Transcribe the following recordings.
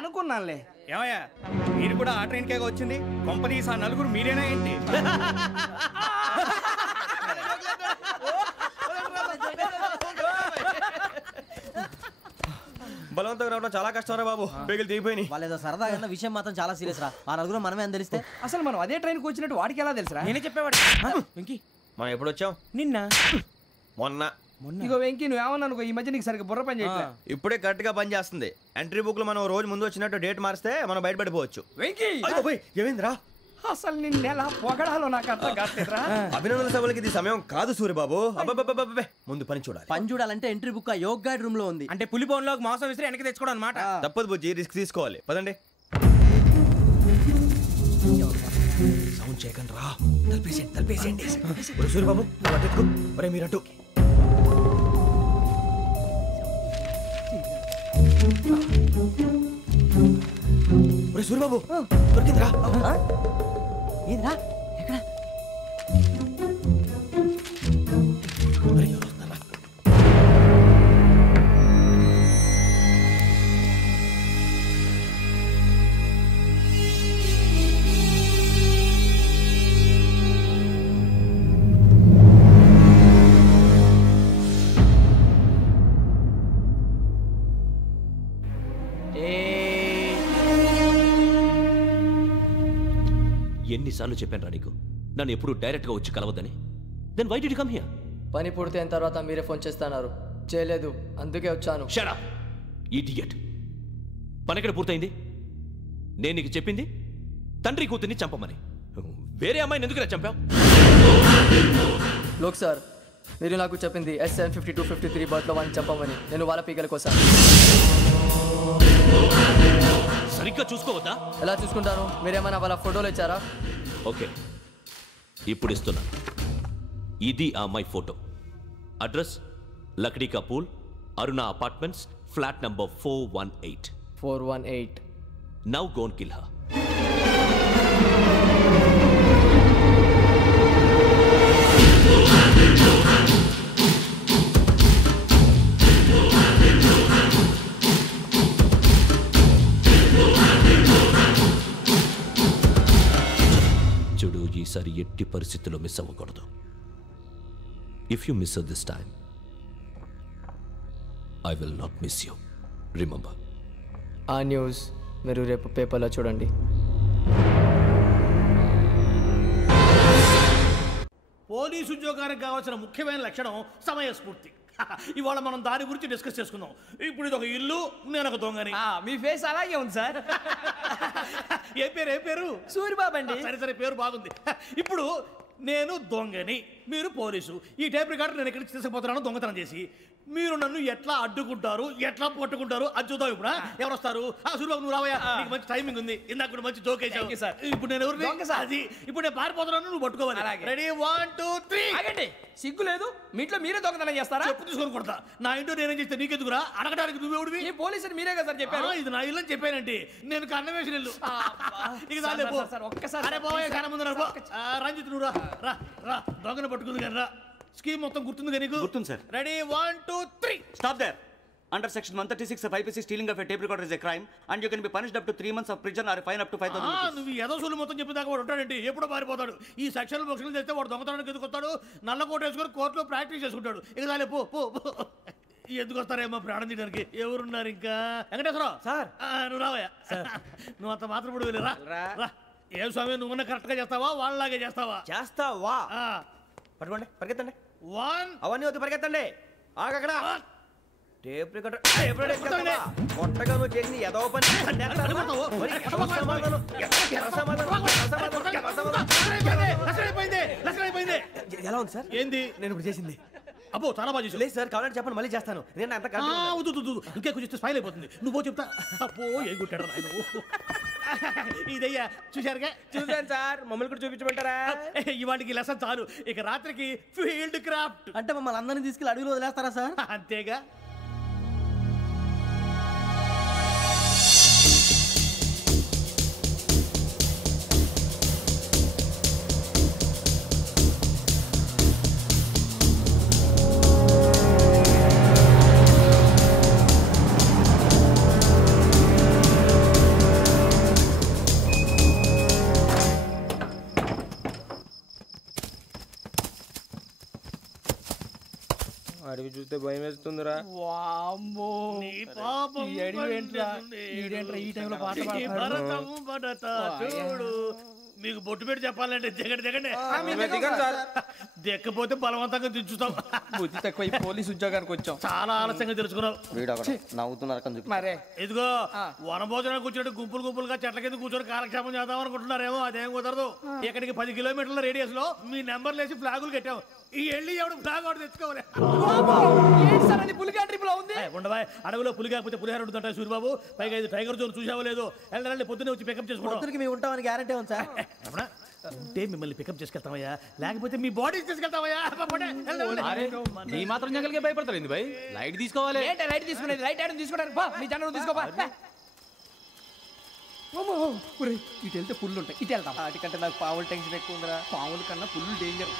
అనుకున్నానులే. ఏమయ్యా మీరు కూడా ఆ ట్రైన్ కేగా వచ్చింది? కంపెనీస్ ఆ నలుగురు మీరేనా ఏంటి? బలవంతంగా రావడం చాలా కష్టం రా బాబు. బేగులు దిగిపోయినాయి. వాళ్ళు ఏదో సరదాగా విషయం మాత్రం చాలా సీరియస్ రా. ఆ నలుగురు మనమే అని తెలిస్తే అసలు మనం అదే ట్రైన్కి వచ్చినట్టు వాడికి ఎలా తెలుసురా? నేనే చెప్పేవాడు. వెంకీ మనం ఎప్పుడు వచ్చాం? నిన్న మొన్న. ఇగో వెంకీ నువ్వేమన్నా అనుకో, ఈ మధ్య నీకు సరిగ్గా బుర్ర పని చేయట్లేదు. ఇప్పుడే కరెక్ట్ గా పని చేస్తుంది. ఎంట్రీ బుక్ లో మనం రోజు ముందు వచ్చినట్టు డేట్ మారిస్తే మనం బయటపడిపోవచ్చు. వెంకీ ఏమైందిరా? అసలు నిన్న ఎలా పొగడాలో నాకు అర్థం కాట్లేదురా. అభినందన సభలకి ఇది సమయం కాదు సూర్యబాబు. అబ్బబ్బబ్బబ్బే ముందు పని చూడాలి. పని చూడాలంటే ఎంట్రీ బుక్ యోగ్ గైడ్ రూమ్ లో ఉంది. అంటే పులి బోన్లో మాంసం విసిరి వెనక్కి తెచ్చుకోవడం అనమాట. తప్పదు బుజ్జి, రిస్క్ తీసుకోవాలి. పదండి. సౌండ్ చేయకండి రా. తలపేసేయండి. సూర్యబాబు మీరు అటు. సూర్యబాబు దొరికిందిరా. ఏంద్రా ఎక్కడ? ఎన్నిసార్లు చెప్పాను రా నీకు నన్ను ఎప్పుడు డైరెక్ట్గా వచ్చి కలవద్దని? Then why did you come here? పని పూర్తయిన తర్వాత మీరే ఫోన్ చేస్తున్నారు. చేయలేదు, అందుకే వచ్చాను. Shut up idiot. పని ఎక్కడ పూర్తయింది? నేను నీకు చెప్పింది తండ్రి కూతుర్ని చంపమని. వేరే అమ్మాయిని ఎందుకు చంపావు? లోక్ సార్, మీరు నాకు చెప్పింది SN5253 బర్త్లో వాడిని చంపమని. నేను వాళ్ళ పీకల కోసం. సరిగ్గా చూసుకోవద్దా? ఎలా చూసుకుంటాను? మీరేమైనా వాళ్ళ ఫోటోలు ఇచ్చారా? ఓకే, ఇప్పుడు ఇస్తున్నా. ఇది ఆ అమ్మాయి photo. Address Lakdi ka pool, Aruna apartments, flat number 418. 418. Now go and kill her. చూడు, ఈసారి ఎట్టి పరిస్థితుల్లో మిస్ అవ్వకూడదు. If you miss this time I will not miss you. Remember. ఆ న్యూస్ మీరు రేపు పేపర్లో చూడండి. పోలీసు ఉద్యోగానికి కావాల్సిన ముఖ్యమైన లక్షణం సమయస్ఫూర్తి. ఇవాళ మనం దాని గురించి డిస్కస్ చేసుకుందాం. ఇప్పుడు ఇది ఒక ఇల్లు, నేను ఒక దొంగని. మీ ఫేస్ అలాగే ఉంది సార్. ఏ పేరు? సూర్యబాబు అండి. సరే పేరు బాగుంది. ఇప్పుడు నేను దొంగని, మీరు పోలీసు. ఈ టైప్ రికార్డు నేను ఎక్కడికి తీసుకుపోతున్నాను దొంగతనం చేసి. మీరు నన్ను ఎట్లా అడ్డుకుంటారు, ఎట్లా పట్టుకుంటారు అది చూద్దాం. ఇప్పుడు ఎవరు వస్తారు? సూర్యబాబు నువ్వు రావయ్యా, నీకు మంచి టైమింగ్ ఉంది. ఇందాక కూడా మంచి జోక్ వేసావు. ఇప్పుడు నేను ఎవరు? అది ఇప్పుడు నేను పారిపోతున్నాను, నువ్వు పట్టుకోవాలి. రెడీ 1 2 3. ఆగండి, సిగ్గు లేదు? మీ ఇంట్లో మీరే దొంగతనం చేస్తారా? చెప్పు తీసుకొని కొడతా. నా ఇంట్లో నేనేం చేస్తే నీకెందుకురా? అడగడానికి నువ్వెవడివి? ఈ పోలీసులు మీరే కదా సార్ చెప్పారు. ఇది నా ఇల్లు అని చెప్పానండి. నేను కన్నవేసిన ఇల్లు. ఒక్కసారి రంజిత్ నువ్వు రా దొంగను పట్టుకుంది కానీ రా. స్కీమ్ మొత్తం గుర్తుంది కానీ? గుర్తుంది sir. Ready 1 2 3. Stop there. Under section 136 of IPC, stealing of a tape recorder is a crime and you can be punished up to 3 months of prison or a fine up to 5,000 rupees. నువ్వు ఏదో సొల్లు మొత్తం చెప్పేదాకా వాడు ఉంటాడండి. ఎప్పుడో పారిపోతాడు. ఈ సెక్షన్ బొక్షన్లు చేస్తే వాడు దొంగతనానికి ఎందుకు వస్తాడు? నల్ల కోట వేసుకొని కోర్టులో ప్రాక్టీస్ చేసుకుంటాడు. ఇక చాలే పో. ఎందుకు వస్తారేమో ప్రాణం తీయడానికి. ఎవరున్నారు ఇంకా? వెంకటేశ్వరరావు సార్, నువ్వు రావయ్యా. నువ్వు అంత మాత్రం ఇప్పుడు వెళ్ళి రా. ఏం స్వామి, నువ్వున్న కరెక్ట్ గా చేస్తావా వాళ్ళలాగే చేస్తావా? పట్టుకోండి, పరిగెత్తండి. 1 అవన్నీ వద్దు, పరిగెత్తండి. ఆగక్కడ టేప్ రికార్డర్ కొట్టగా నువ్వు చేసింది ఏదో పని. ఎలా ఉంది సార్? ఏంది నేను ఇప్పుడు చేసింది? అబ్బో చాలా బాగా చేసి. లేదు సార్, కావాలంటే చెప్పండి, మళ్ళీ చేస్తాను. నేను అంత ఇంకే కొంచెం స్మైల్ అయిపోతుంది. నువ్వు చెప్తా. అబ్బో ఏం కొట్టాడు ఆయన. ఇదయ్యా చూశారుగా? చూసాను సార్. మమ్మల్ని కూడా చూపించమంటారా? ఇవాటికి లెసన్ చాలు. ఇక రాత్రికి ఫీల్డ్ క్రాఫ్ట్. అంటే మమ్మల్ని అందరినీ తీసుకెళ్ళి అడుగులు వదిలేస్తారా సార్? అంతేగా. చూస్తే భయం వేస్తుందిరా. వామ్మో నీ పాపం ఈ అడవి ఏంట్రా? ఈడేంట్రా ఈ టైంలో పాట ఈ పాడుతున్నాడు? భరతము భరత చూడు. మీకు బొట్టు పెట్టి చెప్పాలంటే దిగండి దిక్కపోతే బలవంతంగా దించుతాం. బుద్ధి తక్కువ ఈ పోలీస్ ఉద్యోగానికి వచ్చాం. చాలా ఆలస్యంగా తెలుసుకున్నావు. వీడు ఒకడు నవ్వుతున్నారు కని చూపి. మరే ఇదిగో వనభోజనానికి కూర్చోండి, గుంపులుగా చెట్ల కింద కూర్చొని కాలక్షేపం చేద్దాం అనుకుంటున్నారేమో. అదేం కుదరదు. ఇక్కడికి 10 కిలోమీటర్ల రేడియస్ లో మీ నెంబర్లు వేసి ఫ్లాగులు కట్టాం. ఈ వెళ్ళి ఎవడు ఫ్లాగ్ ఒకటి తెచ్చుకోవాలి. ఏంటి సార్ అది పులిగా ట్రిప్ లో ఉంది? ఉండవా, అడవిలో పులి కాకపోతే పులిహార ఉంటుంటాయి సూరిబాబు. పైగా ఇది టైగర్ జోన్ చూసావో లేదో. వెళ్ళాలి, పొద్దున్నే వచ్చి పికప్ చేసుకుంటాం. పొద్దునకి మేము ఉంటామని గ్యారంటీ ఉంది సార్. అంటే మిమ్మల్ని పికప్ చేసుకెళ్తామయ్యా, లేకపోతే మీ బాడీ తీసుకెళ్తామయ్యా. ఈ మాత్రం జంగల్కే భయపడతారు భయ్. లైట్ తీసుకోవాలి. ఏంటి లైట్ తీసుకునేది? లైట్ ఆడని తీసుకుంటారు. బా మీ జనం తీసుకోబా. ఇటు వెళ్తే పుల్లు ఉంటాయి, ఇటు వెళ్తాం. వాటికంటే నాకు పావులు టెన్షన్ ఎక్కువ ఉందిరా. పాముల కన్నా పుల్లు డేంజర్.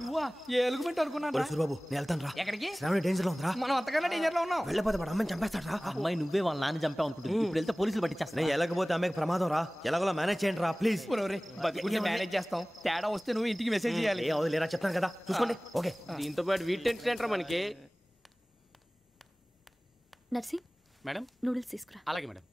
నువ్వా? ఏ ఎలుగుబెట్టి అనుకున్నాను. సూరిబాబు నేను వెళ్తాను రా. ఎక్కడికి? శ్రావణి డేంజర్ లో ఉందిరా. మనం అంతకన్నా డేంజర్ లో ఉన్నాం. వెళ్ళపోతే వాడు అమ్మని చంపేస్తాడు రా. అమ్మాయి నువ్వే వాళ్ళ నాన్న చంపావు అనుకుంటుంది. ఇప్పుడు వెళ్తే పోలీసులు పట్టించేస్తా. నేను వెళ్ళకపోతే అమ్మకి ప్రమాదం రా. ఎలాగోలా మేనేజ్ చేయండి రా ప్లీజ్. బతుకుంటే మేనేజ్ చేస్తాం. తేడా వస్తే నువ్వు ఇంటికి మెసేజ్ చేయాలి. ఏ అవుదు లేరా, చెప్తాను కదా చూసుకోండి. ఓకే దీంతో పాటు వీటి టెన్షన్ ఏంట్రా మనకి. నర్సి మేడం నూడిల్స్ తీసుకురా. అలాగే మేడం.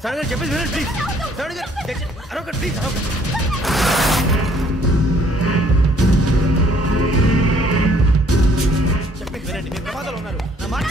శ్రావణి చెప్పేసి వినండి ప్లీజ్. శ్రావణి గారు అరొకటి ప్లీజ్. చెప్పేసి వినండి, మీ ప్రమాదాలు ఉన్నారు. నా మాట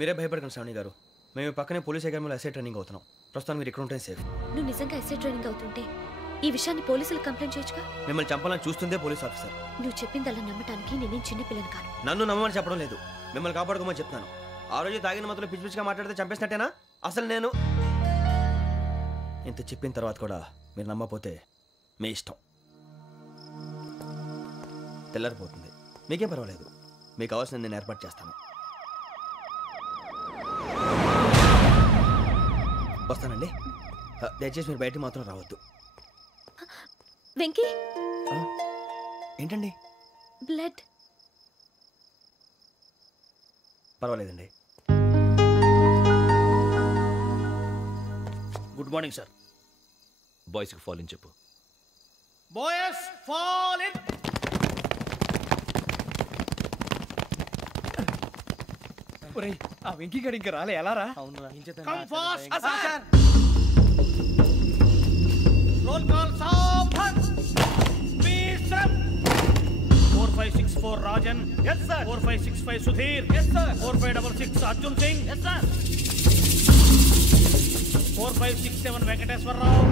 మీరే భయపడకండి శ్రావణి గారు. మేము పక్కనే పోలీస్ అకాడమీలో ఎస్ఐ ట్రైనింగ్ అవుతున్నాం. ప్రస్తుతం మీరు ఇక్కడ ఉంటే సేఫ్. నువ్వు నిజంగా ఎస్ఐ ట్రైనింగ్ అవుతుంటే ఈ విషయాన్ని పోలీసులకు కంప్లైంట్ చేయొచ్చుగా. మిమ్మల్ని చంపాలని చూస్తుందే పోలీస్ ఆఫీసర్. నువ్వు చెప్పిందల్లా నమ్మటానికి నేనేం చిన్నపిల్లని కాను. నన్ను నమ్మమని చెప్పడం లేదు, మిమ్మల్ని కాపాడుకోమని చెప్తాను. ఆ రోజు తాగిన మాత్రం పిచ్చి పిచ్చిగా మాట్లాడితే చంపేసినట్టేనా? అసలు నేను ఇంత చెప్పిన తర్వాత కూడా మీరు నమ్మపోతే మీ ఇష్టం. తెల్లారిపోతుంది, మీకేం పర్వాలేదు. మీకు కావాల్సిన నేను ఏర్పాటు చేస్తాను. వస్తానండి. దయచేసి మీరు బయటికి మాత్రం రావద్దు. వెంకీ ఏంటండి? బ్లడ్. పర్వాలేదండి. Good morning sir. బాయ్స్కి ఫాల్ ఇన్ చెప్పు. Boys fall in. ఒరేయ్ ఆ వెంకీ గడి ఇంకా రాలే, ఎలా రా? Come fast sir. Roll call సావధాన్. విశ్రం. 4564 Rajan. yes sir. 4565 Sudheer. yes sir. 4566 Arjun Singh. yes sir. 4567 Venkateswararao.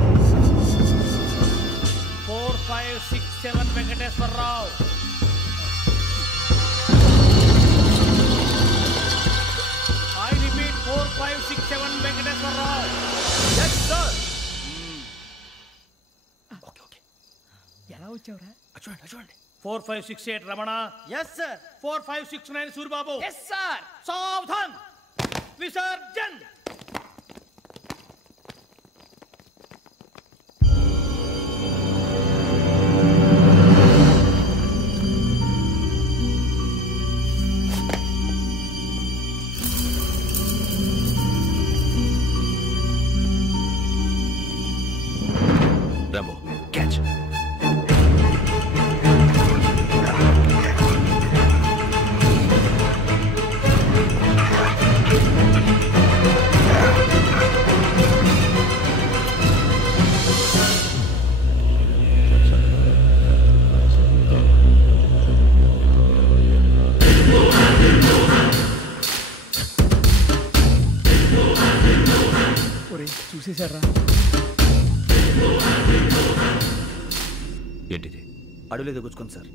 4567 Venkateswararao. I repeat 4567 Venkateswararao. yes sir. Okay okay, ఎలా వచ్చావురా? చూడండి చూడండి. 4568 Ramana. Yes sir. 4569 Suribabu. Yes sir. సావధాన్. విసర్జన్. రాంబో చూసేశాడ్రా. ఏంటిది? అడుగులేదు గుచ్చుకుంది సార్.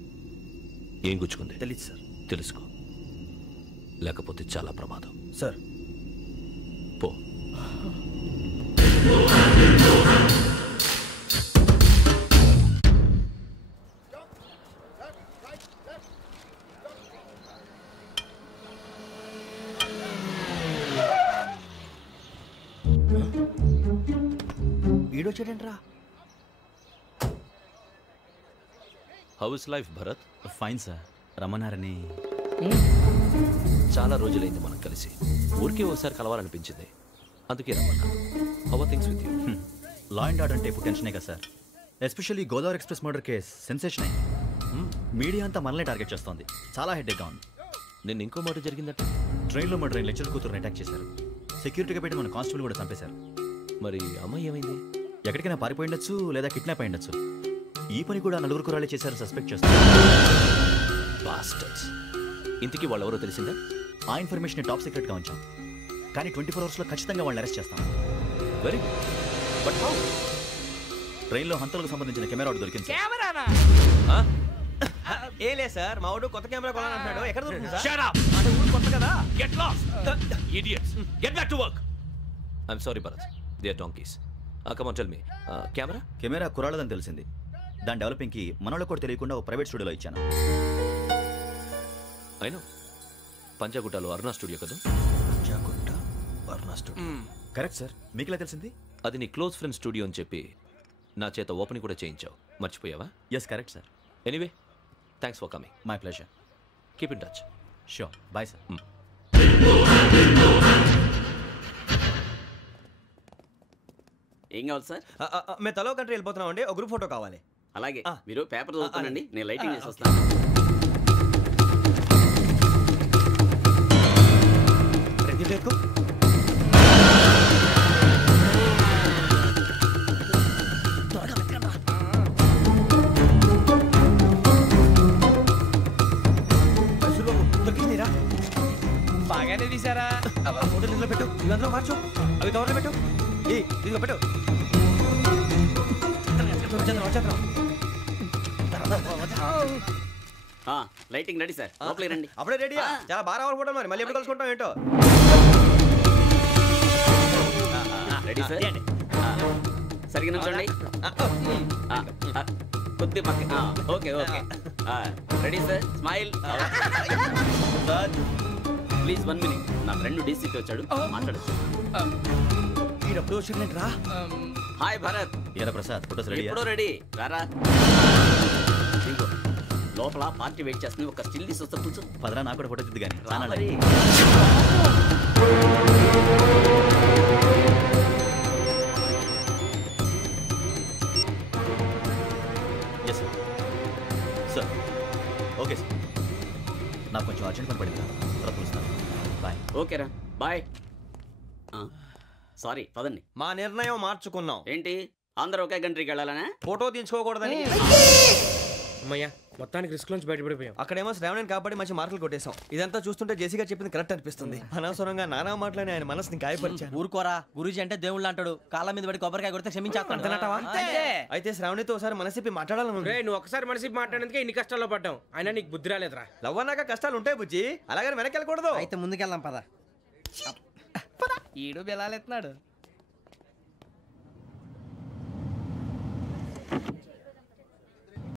ఏం గుచ్చుకుంది? తెలీదు సార్. తెలుసుకో, లేకపోతే చాలా ప్రమాదం. సార్ పో. వీడొచ్చాడంట్రా. How is life Bharat? Fine sir. రమ్మన్నారని. చాలా రోజులైంది మనం కలిసి. ఊరికే ఒకసారి కలవాలనిపించింది, అందుకే రమ్మన్నా. How are things with you? Law and order అంటే ఇప్పుడు టెన్షనే కదా sir. Especially Godavari express murder case sensation అయింది. మీడియా అంతా మనల్ని టార్గెట్ చేస్తోంది. చాలా హెడ్ఏక్గా ఉంది. నిన్న ఇంకో మాట జరిగిందట. ట్రైన్లో మా ట్రైన్ లెక్చర్ కూతురుని అటాక్ చేశారు. సెక్యూరిటీగా పెట్టి మన కానిస్టేబుల్ కూడా చంపేశారు. మరి అమ్మాయి ఏమైంది? ఎక్కడికైనా పారిపోయిండొచ్చు, లేదా కిడ్నాప్ అయ్యుండొచ్చు. ఈ పని కూడా నలుగురు కురాలే చేశారు సస్పెక్ట్ చేస్తారు. బాస్టర్స్. ఇంతకీ వాళ్ళు ఎవరో తెలిసిందా? ఆ ఇన్ఫర్మేషన్ టాప్ సీక్రెట్గా ఉంచాం, కానీ 24 అవర్స్లో ఖచ్చితంగా వాళ్ళని అరెస్ట్ చేస్తాం. Very but how? ట్రైన్లో హంతలకు సంబంధించిన కెమెరా ఒకటి దొరికింది సార్. కెమెరానా? ఏ లే సార్, మా వాడు కొత్త కెమెరా కొనాలంటున్నాడు. ఎక్కడ దొరుకుతుంది సార్? Shut up! అంటే ఊరు కొత్త కదా. Get lost! Idiots! Get back to work! I'm sorry, Bharat. They are donkeys. Come on, tell me. Camera? Camera కురాలదని తెలిసింది. దాని డెవలపింగ్కి మనోళ్ళకు కూడా తెలియకుండా ఒక ప్రైవేట్ స్టూడియోలో ఇచ్చాను. I know. పంజాగుట్టలో అరుణా స్టూడియో కదా? Panjagutta Aruna studio. Correct sir. మీకు ఎలా తెలిసింది? అది నీ క్లోజ్ ఫ్రెండ్ స్టూడియో అని చెప్పి నా చేత ఓపెనింగ్ కూడా చేయించావు. మర్చిపోయావా? Yes correct sir. Anyway, thanks for coming. My pleasure. Keep in touch. Sure. Bye sir. ఏం కావాలి సార్? మేము తలో కంట్రీ వెళ్ళిపోతున్నాం అండి. ఒక గ్రూప్ ఫోటో కావాలి. అలాగే, మీరు పేపర్ చదువుతానండి, నేను లైటింగ్ చేసి వస్తాను. బాగానే తీసారా? ఫోటో ఇందులో పెట్టు, ఇవి అందులో మార్చు, అవి కవర్లో పెట్టు. ఇదిగో పెట్టు. లైటింగ్ రెడీ సార్, లోపలికి రండి. అప్పుడే రెడీయా? చాలా బాగా రావాలి ఫోటో. మరి మళ్ళీ ఎప్పుడు కలుసుకుంటాం ఏంటో. Ready sir. సరిగ్గా నుంచోండి. కొద్ది పక్క. Okay okay. Ready sir. Smile. Please 1 minute. నా ఫ్రెండ్ డీసీకి వచ్చాడు, మాట్లాడచ్చు. ఈడప్పుడు వచ్చిందంట్రా. హాయ్ భరత్. ఏరా ప్రసాద్, ఫోటోస్ రెడీ? ఎప్పుడో రెడీ. రారా. లోపల పార్టీ వెయిట్ చేస్తుంది, ఒక స్టిల్ తీసి వస్తా కూర్చో. పదరా, నాకు కూడా ఫోటో తిద్దు కానీ రా మరి. Yes sir. Sir okay sir. నాకు కొంచెం అర్జెంట్ పని పడింది, తర్వాత పిలుస్తాను. బాయ్. ఓకేరా, బాయ్. సారీ, పదండి. మా నిర్ణయం మార్చుకున్నాం. ఏంటి, అందరూ ఒకే కంట్రీకి వెళ్ళాలనే? ఫోటో తీసుకోకూడదని. అమ్మయ్యా, మొత్తానికి రిస్క్ నుంచి బయటపడిపోయాం. అక్కడేమో శ్రావణిని కాబట్టి మంచి మార్కులు కొట్టేశాం. ఇదంతా చూస్తుంటే జేసీగా చెప్పింది కరెక్ట్ అనిపిస్తుంది. అనవసరంగా నానా మాటలని ఆయన మనసుని గాయపరిచారు. ఊరుకోరా, గురూజీ అంటే దేవుళ్ళు అంటాడు. కాళ్ళ మీద పడి కొబ్బరికాయ కొడితే క్షమించేస్తాను. అయితే శ్రావణితో ఒకసారి మనసిప్పి మాట్లాడాలను. నువ్వు ఒకసారి మనసి మాట్లాడేందుకే ఇన్ని కష్టాల్లో పడ్డాం. అయినా నీకు బుద్ధి రాలేదురా. లవ్ అన్నాక కష్టాలు ఉంటాయి బుజ్జి, అలాగని వెనక్కి వెళ్ళకూడదు. అయితే ముందుకెళ్దాం పద. ఈడు బెలాలెత్తున్నాడు.